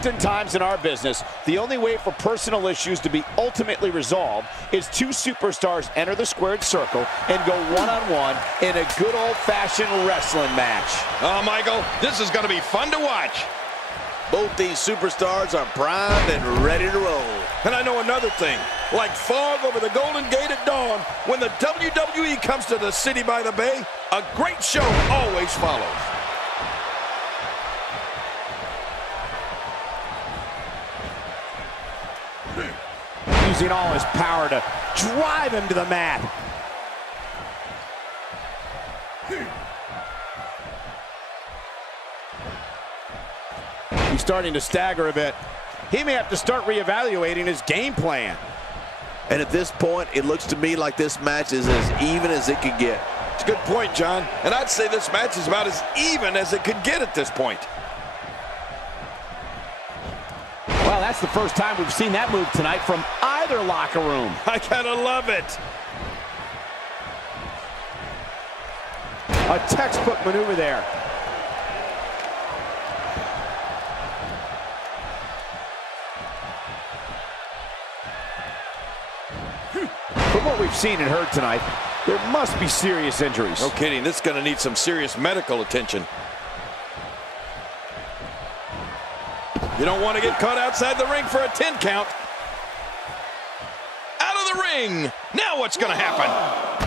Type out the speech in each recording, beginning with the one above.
Oftentimes in our business, the only way for personal issues to be ultimately resolved is two superstars enter the squared circle and go one-on-one in a good old-fashioned wrestling match. Oh, Michael, this is going to be fun to watch. Both these superstars are primed and ready to roll. And I know another thing. Like fog over the Golden Gate at dawn, when the WWE comes to the city by the bay, a great show always follows. Using all his power to drive him to the mat. He's starting to stagger a bit. He may have to start reevaluating his game plan. And at this point, it looks to me like this match is as even as it could get. It's a good point, John. And I'd say this match is about as even as it could get at this point. Well, that's the first time we've seen that move tonight from either locker room. I gotta love it. A textbook maneuver there. From what we've seen and heard tonight, there must be serious injuries. No kidding, this is gonna need some serious medical attention. You don't want to get caught outside the ring for a 10 count. Out of the ring. Now what's going to happen?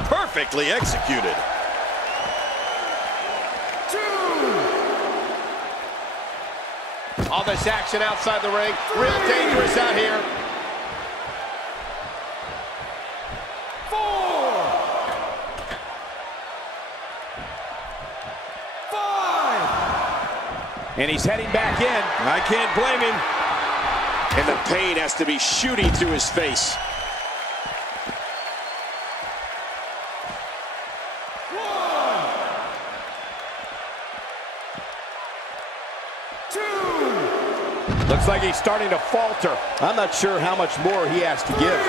Perfectly executed. All this action outside the ring. Real dangerous out here. 4, 5. And he's heading back in. I can't blame him. And the pain has to be shooting through his face. 1, 2. Looks like he's starting to falter. I'm not sure how much more he has to give.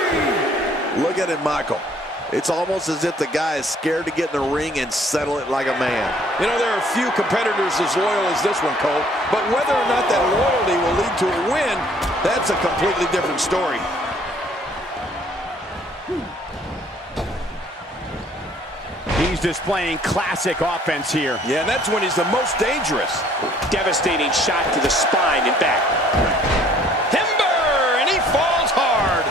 Look at it, Michael. It's almost as if the guy is scared to get in the ring and settle it like a man. You know, there are few competitors as loyal as this one, Cole. But whether or not that loyalty will lead to a win, that's a completely different story. He's displaying classic offense here. Yeah, and that's when he's the most dangerous. Devastating shot to the spine and back. Timber, and he falls hard.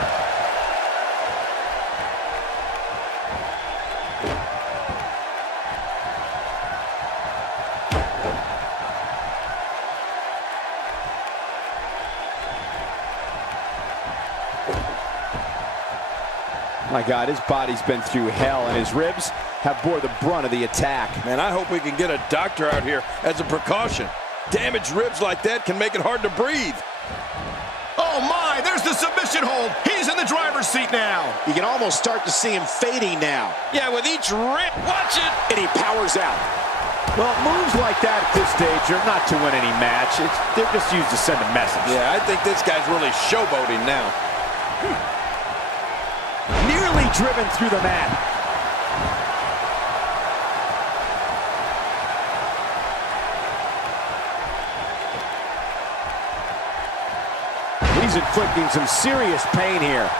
My God, his body's been through hell, and his ribs have bore the brunt of the attack. Man, I hope we can get a doctor out here as a precaution. Damaged ribs like that can make it hard to breathe. Oh my, there's the submission hold. He's in the driver's seat now. You can almost start to see him fading now. Yeah, with each rip, watch it. And he powers out. Well, moves like that at this stage are not to win any match. They're just used to send a message. Yeah, I think this guy's really showboating now. Nearly driven through the mat. He's inflicting some serious pain here.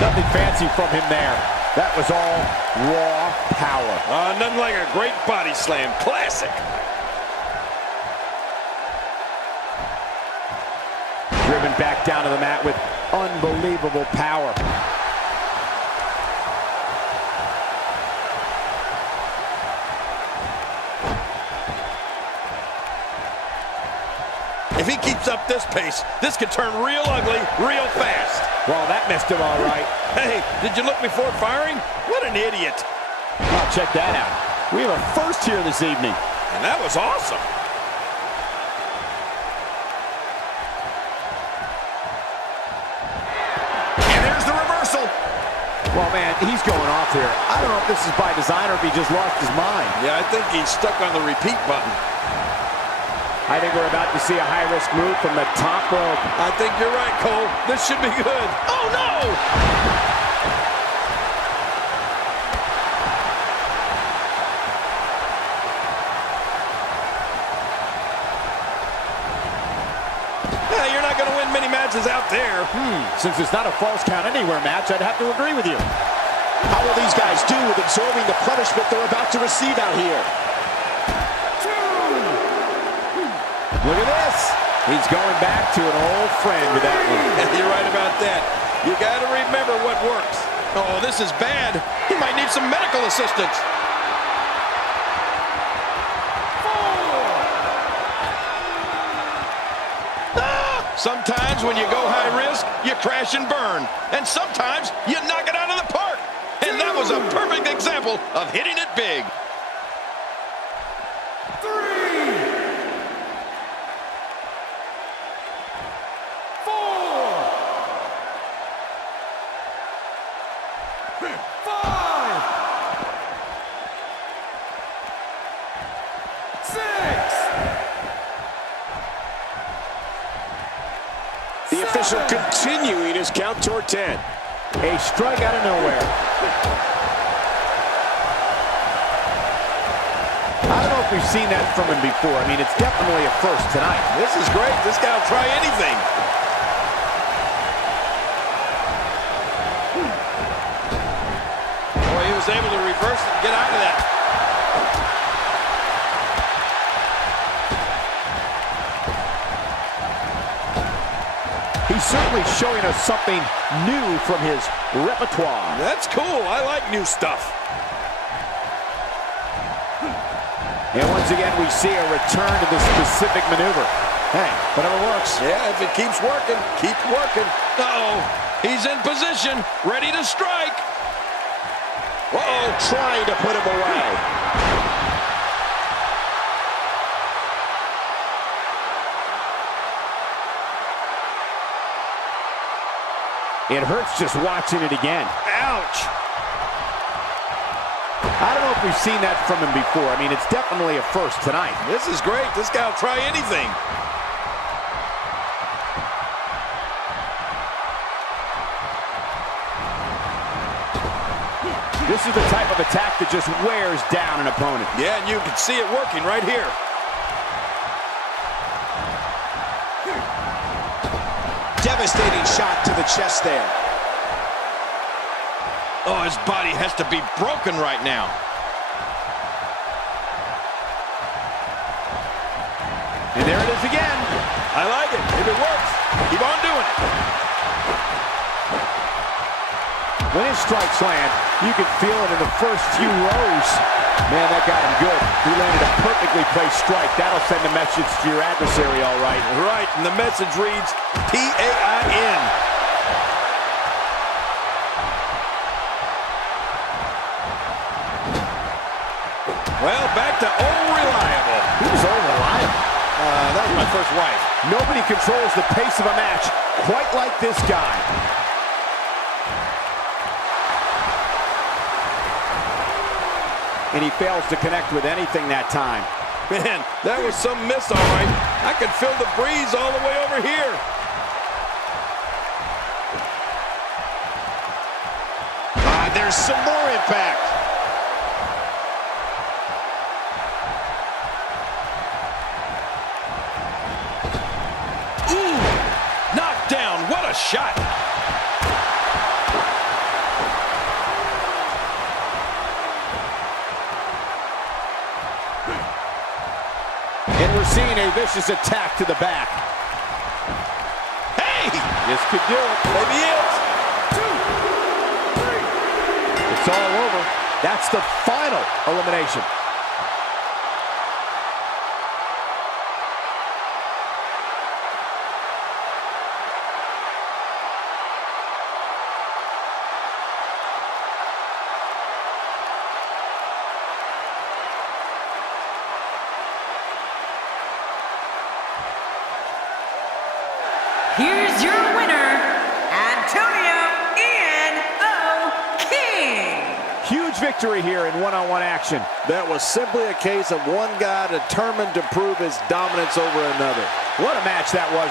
Nothing fancy from him there. That was all raw power. Nothing like a great body slam. Classic. Driven back down to the mat with unbelievable power. If he keeps up this pace, this could turn real ugly real fast. Well, that missed him all right. Hey, did you look before firing? What an idiot. Well, check that out. We have a first here this evening. And that was awesome. And there's the reversal. Well, man, he's going off here. I don't know if this is by design or if he just lost his mind. Yeah, I think he's stuck on the repeat button. I think we're about to see a high-risk move from the top rope. I think you're right, Cole. This should be good. Oh, no! You're not going to win many matches out there. Since it's not a false count anywhere match, I'd have to agree with you. How will these guys do with absorbing the punishment they're about to receive out here? Look at this. He's going back to an old friend with that one. You're right about that. You got to remember what works. Oh, this is bad. He might need some medical assistance. Sometimes when you go high risk, you crash and burn. And sometimes you knock it out of the park. And that was a perfect example of hitting it big. 3, 4, 5, 6. The official continuing his count toward 10. A strike out of nowhere. I don't know if we've seen that from him before. I mean, it's definitely a first tonight. This is great. This guy will try anything. Boy, he was able to reverse it and get out of that. He's certainly showing us something new from his repertoire. That's cool. I like new stuff. And once again, we see a return to this specific maneuver. Hey, whatever works. Yeah, if it keeps working, keep working. Uh-oh, he's in position, ready to strike. Uh-oh, trying to put him away. It hurts just watching it again. Ouch. I don't know if we've seen that from him before. I mean, it's definitely a first tonight. This is great. This guy will try anything. This is the type of attack that just wears down an opponent. Yeah, and you can see it working right here. Devastating shot to the chest there. Oh, his body has to be broken right now. And there it is again. I like it. If it works, keep on doing it. When his strikes land, you can feel it in the first few rows. Man, that got him good. He landed a perfectly placed strike. That'll send a message to your adversary, all right. Right, and the message reads P-A-I-N. Well, back to old reliable. Who's old reliable? That was my first wife. Nobody controls the pace of a match quite like this guy. And he fails to connect with anything that time. Man, that was some miss, all right. I could feel the breeze all the way over here. There's some more impact. Ooh, knocked down. What a shot. And we're seeing a vicious attack to the back. Hey! This could do it. Maybe it. 2, 3. It's all over. That's the final elimination. Here's your winner, Antonio King. Huge victory here in one-on-one action. That was simply a case of one guy determined to prove his dominance over another. What a match that was.